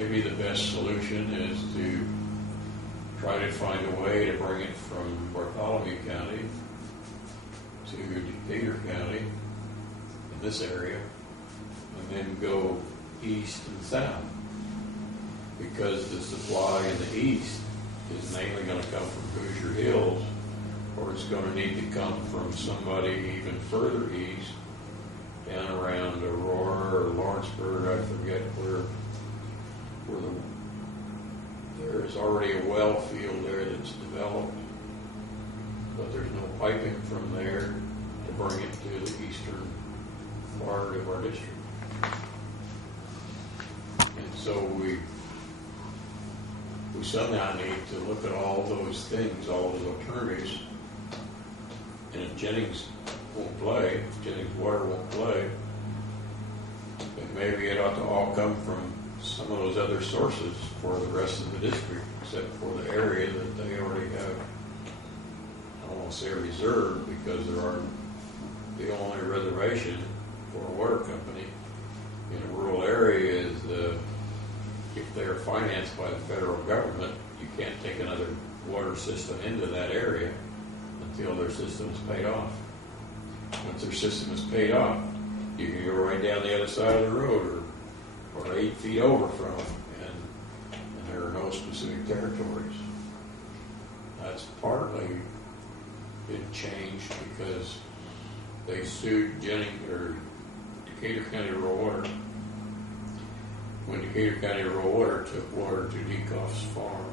maybe the best solution is to try to find a way to bring it from Bartholomew County to Decatur County in this area, and then go east and south, because the supply in the east is mainly going to come from Hoosier Hills, or it's going to need to come from somebody even further east, down around Aurora or Lawrenceburg. I forget where there is already a well field there that's developed, but there's no piping from there to bring it to the eastern part of our district. And so we somehow need to look at all those things, all those alternatives. And if Jennings won't play, if Jennings Water won't play, then maybe it ought to all come from some of those other sources for the rest of the district, except for the area that they already have. I don't want to say reserved, because there are the only reservation for a water company in a rural area is if they're financed by the federal government, you can't take another water system into that area until their system is paid off. Once their system is paid off, you can go right down the other side of the road or 8 feet over from them, and there are no specific territories. That's partly been changed because they sued Decatur County Rural Water when Decatur County Rural Water took water to Dekoff's farm.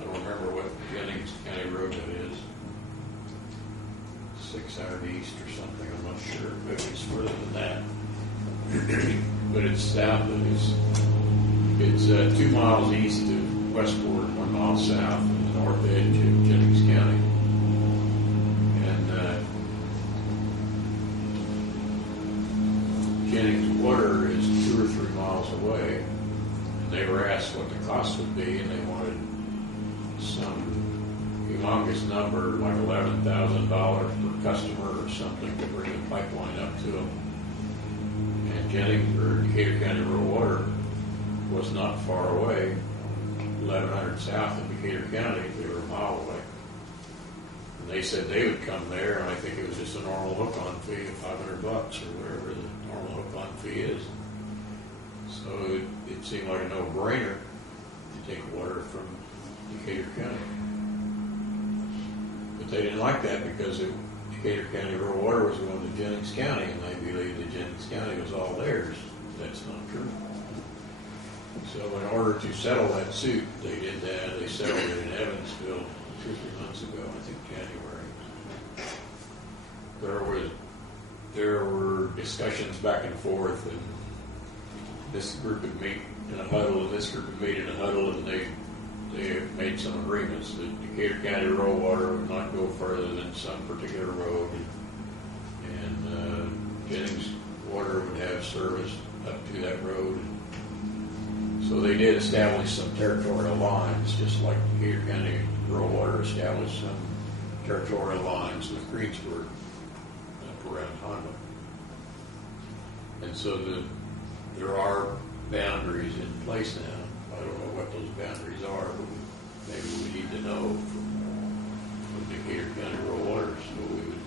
I don't remember what Jennings County road that is. 600 East or something, I'm not sure. Maybe it's further than that. But it's south of it's 2 miles east of Westport, 1 mile south of the north edge of Jennings County. And Jennings Water is 2 or 3 miles away. And they were asked what the cost would be, and they wanted some humongous number, like $11,000 per customer or something, to bring the pipeline up to them. And Jennings, or Decatur County Rural Water, was not far away, 1,100 south of Decatur County. They were a mile away. And they said they would come there, and I think it was just a normal hook-on fee of $500 or whatever the normal hook-on fee is. So it seemed like a no-brainer to take water from Decatur County. But they didn't like that because Decatur County Rural Water was going to Jennings County, and they believed that Jennings County was all theirs. That's not true. So in order to settle that suit, they did that. They settled it in Evansville 2 or 3 months ago, I think January. There were discussions back and forth, and this group would meet in a huddle, and this group would meet in a huddle, and they made some agreements that Decatur County Rural Water would not go further than some particular road, and Jennings Water would have service up to that road. So they did establish some territorial lines, just like Decatur County Rural Water established some territorial lines with Greensburg up around Honda. And so there are boundaries in place now. I don't know what those boundaries are, but maybe we need to know from Decatur County Rural Water so we would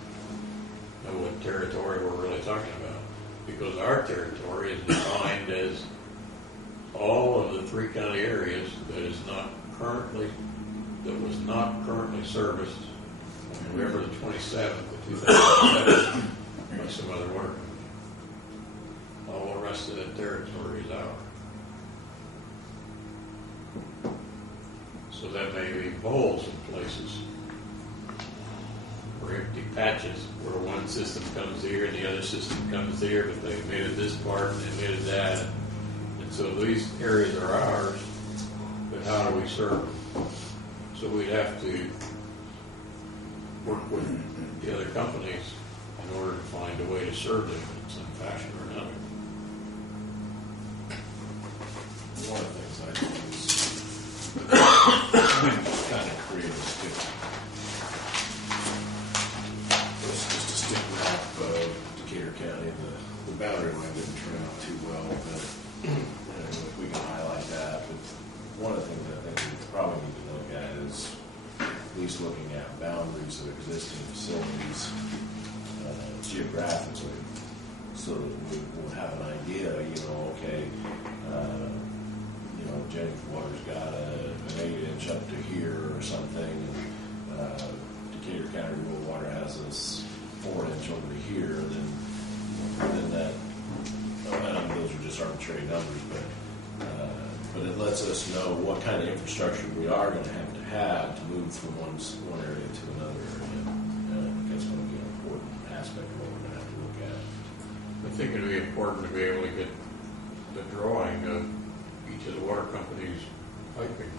know what territory we're really talking about. Because our territory is defined as all of the 3 county areas that was not currently serviced on November the 27th of 2007 by some other water company. All the rest of that territory is ours. So that may leave holes in places, or empty patches where one system comes here and the other system comes there, but they admitted this part and they admitted that. And so these areas are ours, but how do we serve them? So we'd have to work with the other companies in order to find a way to serve them in some fashion or another. One of the things I think is kind of creative too. It's just a stick map of Decatur County. The boundary line didn't turn out too well, but if we can highlight boundaries of existing facilities geographically, so that we'll have an idea, okay, Jennings Water's got an 8-inch up to here or something, and Decatur County Rural Water has this 4-inch over to here, then that, those are just arbitrary numbers, but it lets us know what kind of infrastructure we are going to have to move from one area to another area. And I think that's going to be an important aspect of what we're going to have to look at. I think it'd be important to be able to get the drawing of each of the water companies' piping.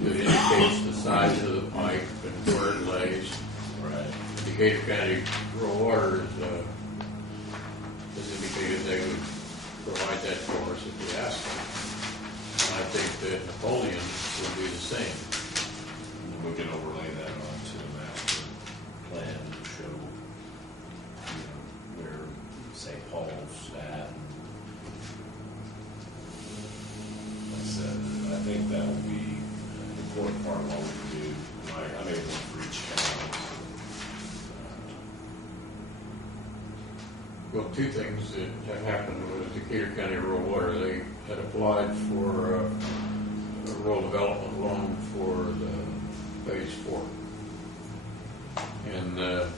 It indicates the size of the pipe and where it lays. Right. Decatur County Rural Water has indicated they would provide that for us if we asked them. And I think that Napoleon would be the same. And then we can overlay that onto the master plan to show, where St. Paul's at. Like I said, I think that will be an important part of what we do. I'm able to for each county. Well, two things that have happened with Decatur County Rural Water. They had applied for a rural development loan for the Phase 4. And the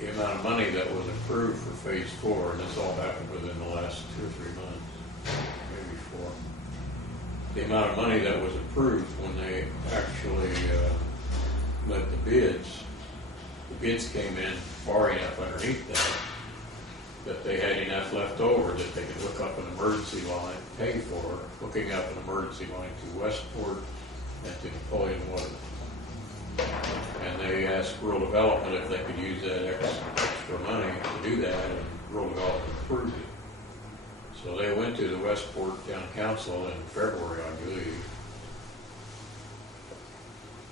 amount of money that was approved for Phase 4, and this all happened within the last 2 or 3 months, maybe 4. The amount of money that was approved when they actually let the bids came in far enough underneath that they had enough left over that they could hook up an emergency line, pay for hooking up an emergency line to Westport and to Napoleon Water. And they asked Rural Development if they could use that extra money to do that, and Rural Development approved it. So they went to the Westport Town Council in February, I believe.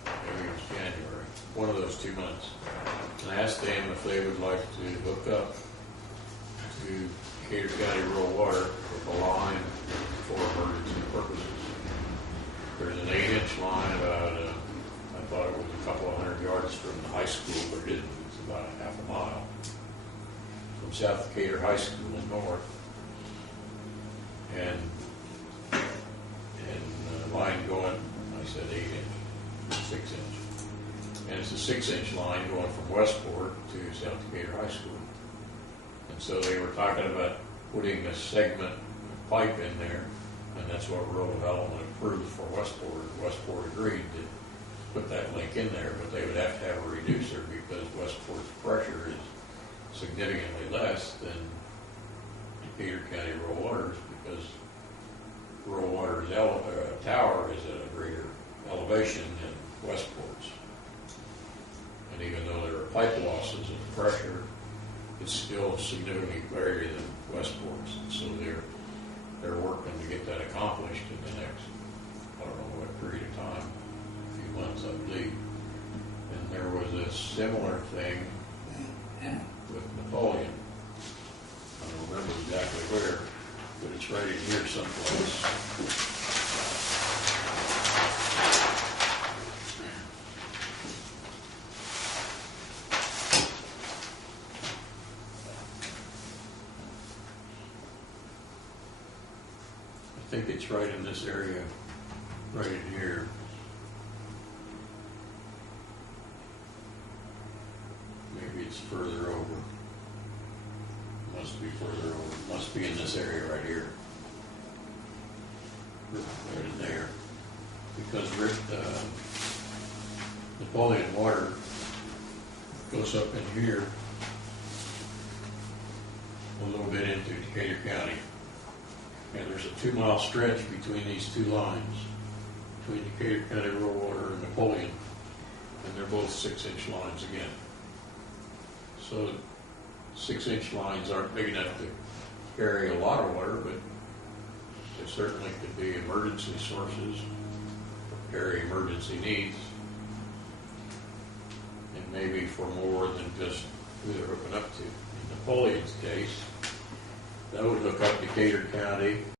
Maybe it was January, one of those 2 months. And I asked them if they would like to hook up to Decatur County Rural Water with a line for emergency purposes. There's an 8-inch line about, I thought it was a couple of 100 yards from the high school, but it isn't. It's about a half a mile from South Decatur High School in north. And line going, I said 8-inch, 6-inch. And it's a 6-inch line going from Westport to South Decatur High School. And so they were talking about putting a segment of pipe in there, and that's what Rural Development approved for Westport. Westport agreed to put that link in there, but they would have to have a reducer because Westport's pressure is significantly less than Decatur County Rural Water's, because Rural Water's tower is at a greater elevation than Westport's. And even though there are pipe losses in the pressure, it's still significantly greater than Westport's. So they're working to get that accomplished in the next, I don't know what period of time, a few months, I believe. And there was a similar thing with Napoleon. I don't remember exactly where, but it's right in here someplace. I think it's right in this area, right in here. Maybe it's further over. Must be further over. Must be in this area right here. Right in there. Because Napoleon Water goes up in here a little bit into Decatur County. And there's a 2-mile stretch between these two lines, between Decatur County Rural Water and Napoleon, and they're both 6-inch lines again. So 6-inch lines aren't big enough to carry a lot of water, but they certainly could be emergency sources, carry emergency needs, and maybe for more than just who they're hooking up to. In Napoleon's case, that would hook up Decatur County